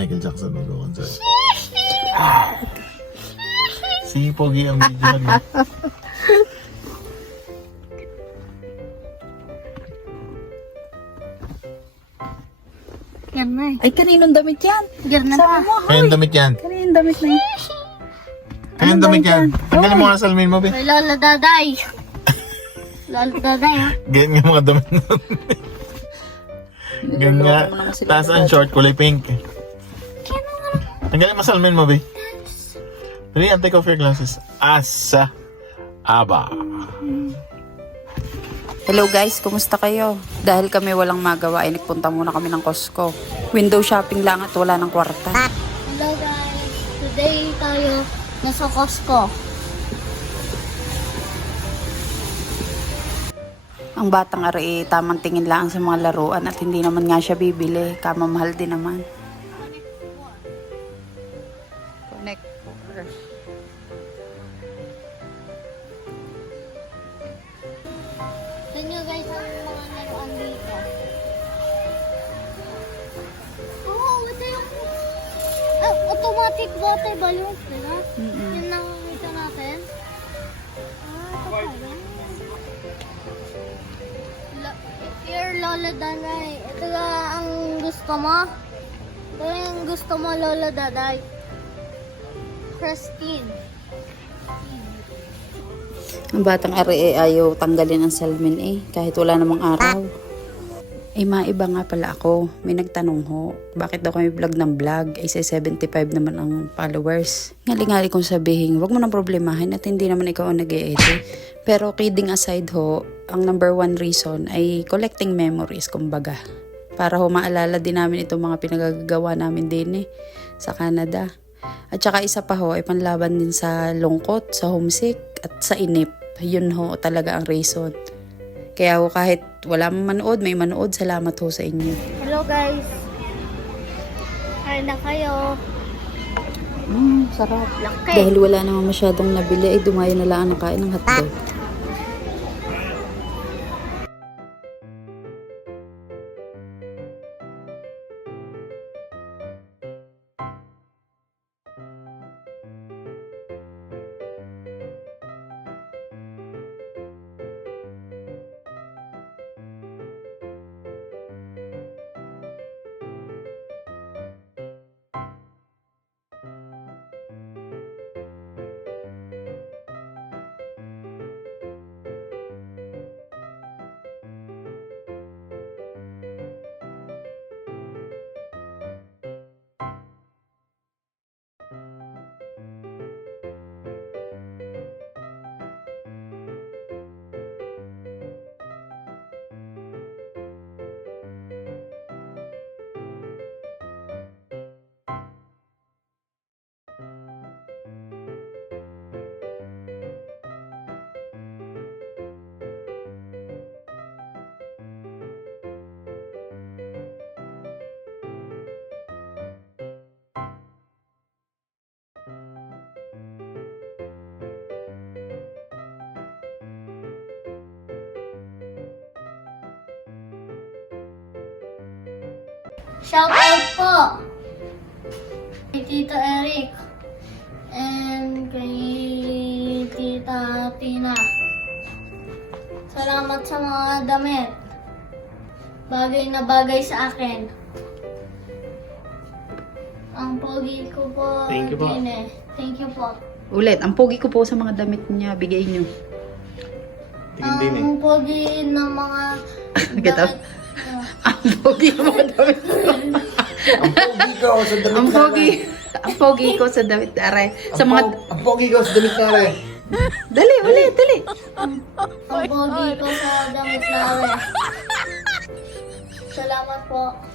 Michael Jackson mag concert Si Pogi ang video na. Yan na eh. Ay, kaninong damit yan? Yan na mo, hoy. Damit yan? Kaninong damit na yan? Kaninong damit yan? Tanggalin mo nga salmin mo, be. May lala daday. lala daday, ha? Ganyan nga mga damit na. Ganyan nga. Taas ang short, kulay pink. Tanggalin mo salmin mo, be. Really, and take off your glasses. Asa. Aba. Hello guys, kumusta kayo? Dahil kami walang magawa ay nagpunta muna kami ng Costco. Window shopping lang at wala ng kwarta. Hello guys. Today tayo nasa Costco. Ang batang ari tamang tingin lang sa mga laruan at hindi naman nga siya bibili. Kamamahal din naman. Tignan nyo guys ang mga laruan dito. Oh, ito yung ah, automatic water balloons, di ba? Mm-mm. Yung nakakita natin. Ah, ito pala. Lo- Dear Lola Daday, ito ba ang gusto mo? Ito yung gusto mo, Lola Daday. Christine. Ang batang ari eh, ayaw tanggalin ang salmin eh, kahit wala namang araw. Eh, maiba nga pala ako. May nagtanong ho, bakit daw kami vlog ng vlog? Ay, sa 75 naman ang followers. Ngali-ngali kong sabihin, wag mo nang problemahin at hindi naman ikaw ang nag edit Pero kidding aside ho, ang number one reason ay collecting memories, kumbaga. Para ho maalala din namin itong mga pinagagawa namin din eh, sa Canada. At saka isa pa ho, ay panlaban din sa lungkot, sa homesick, at sa inip. Yun ho talaga ang reason. Kaya ho kahit wala manood, may manood, salamat ho sa inyo. Hello guys. Kain na kayo. Mm, sarap. Laki. Dahil wala naman masyadong nabili, ay dumayo na lang ang nakain ng hotdog. Shout out po kay Tito Eric and kay Tita Tina. Salamat sa mga damit. Bagay na bagay sa akin. Ang pogi ko po. Thank you po. din eh. Thank you po. Ulit, ang pogi ko po sa mga damit niya, bigay niyo. Tingin din eh. Ang pogi ng mga Kita? damit. Ang pogi ng mga damit ko. Ang pogi ko sa damit ang pogi. ang pogi ko sa damit. Aray. Sa mga... Ang pogi ko sa damit na rin. Dali, ulit, dali. ang pogi ko sa damit na rin. Salamat po.